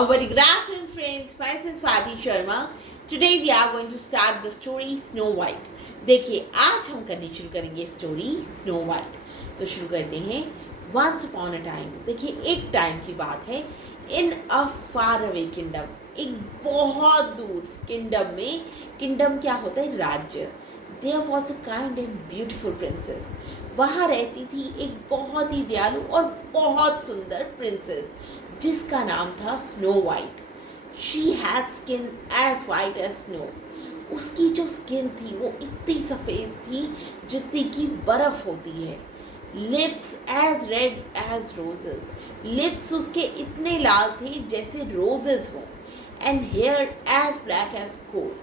A very good afternoon, friends. Myself Swati Sharma. Today we are going to start the story Snow White. देखिए आज हम करनी शुरू करेंगे स्टोरी स्नो वाइट. तो शुरू करते हैं. Once upon a time. देखिए एक टाइम की बात है. In a far away kingdom. एक बहुत दूर किंगडम में. किंगडम क्या होता है? राज्य. There was a kind and beautiful princess. वहाँ रहती थी एक बहुत ही दयालु और बहुत सुंदर प्रिंसेस जिसका नाम था Snow White. She had skin as white as snow. उसकी जो स्किन थी वो इतनी सफ़ेद थी जितनी की बर्फ़ होती है. Lips as red as roses. Lips उसके इतने लाल थे जैसे रोजेस हों. And hair as black as coal.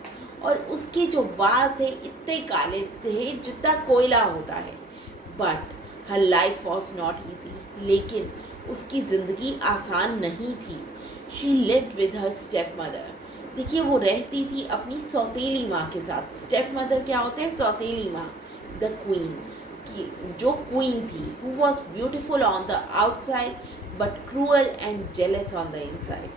और उसके जो बाल थे इतने काले थे जितना कोयला होता है. But her life was not easy. लेकिन उसकी ज़िंदगी आसान नहीं थी. She lived with her step mother. देखिए वो रहती थी अपनी सौतेली माँ के साथ. स्टेप मदर क्या होते हैं? सौतेली माँ. द क्वीन की जो क्वीन थी who was beautiful on the outside but cruel and jealous on the inside.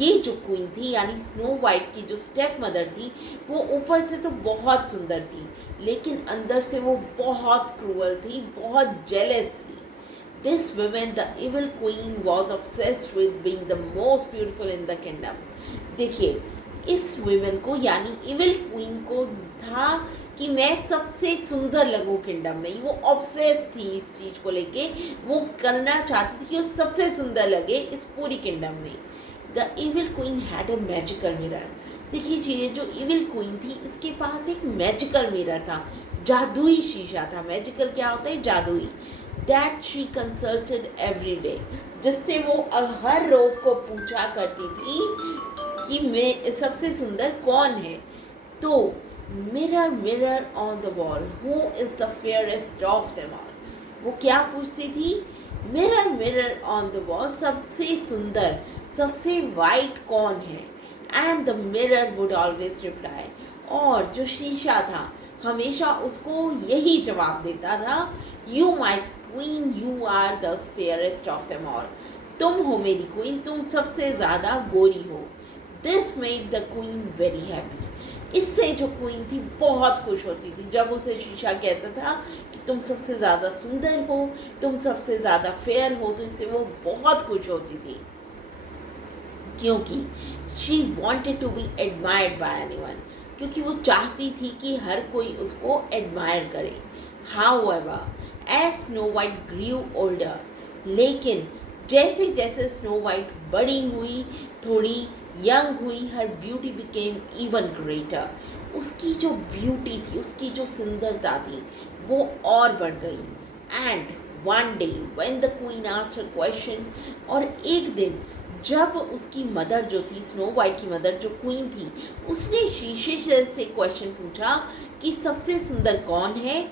ये जो क्वीन थी यानी स्नो वाइट की जो स्टेप मदर थी वो ऊपर से तो बहुत सुंदर थी लेकिन अंदर से वो बहुत क्रूअल थी, बहुत जेलस थी. This woman, the evil queen, was obsessed with being the most beautiful in the kingdom. देखिए इस विमेन को यानी इविल क्वीन को था कि मैं सबसे सुंदर लगूं किंगडम में. वो ऑब्सेस थी इस चीज़ को लेके. वो करना चाहती थी कि वो सबसे सुंदर लगे इस पूरी किंगडम में. The evil queen had a magical mirror. देखिए जो इविल क्वीन थी इसके पास एक मैजिकल मिरर था. जादुई शीशा था. मैजिकल क्या होता है? जादुई. That she consulted every day. जिससे वो हर रोज़ को पूछा करती थी कि मैं सबसे सुंदर कौन है. तो mirror mirror on the wall who is the fairest of them all. वो क्या पूछती थी? Mirror mirror on the wall सबसे सुंदर सबसे वाइट कौन है. And the mirror would always reply. और जो शीशा था हमेशा उसको यही जवाब देता था. You my queen you are the fairest of them all. तुम हो मेरी क्वीन, तुम सबसे ज़्यादा गोरी हो. This made the queen very happy. इससे जो क्वीन थी बहुत खुश होती थी जब उसे शीशा कहता था कि तुम सबसे ज़्यादा सुंदर हो, तुम सबसे ज़्यादा फेयर हो. तो इससे वो बहुत खुश होती थी क्योंकि she wanted to be admired by anyone. क्योंकि वो चाहती थी कि हर कोई उसको एडमायर करे. However, as Snow White grew older, लेकिन जैसे जैसे स्नो वाइट बड़ी हुई, थोड़ी यंग हुई, हर ब्यूटी बिकेम इवन ग्रेटर. उसकी जो ब्यूटी थी, उसकी जो सुंदरता थी वो और बढ़ गई. And one day when the queen asked her question. और एक दिन जब उसकी मदर जो थी, स्नो वाइट की मदर जो क्वीन थी, उसने शीशे से क्वेश्चन पूछा कि सबसे सुंदर कौन है,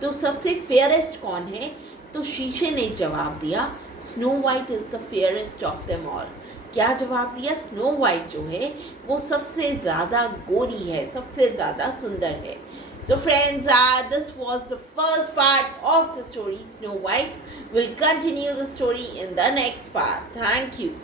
तो सबसे फेयरेस्ट कौन है. तो शीशे ने जवाब दिया snow white is the fairest of them all. क्या जवाब दिया? स्नो वाइट जो है वो सबसे ज़्यादा गोरी है, सबसे ज़्यादा सुंदर है. So friends, this was the first part of the story Snow White. We'll continue the story in the next part. Thank you.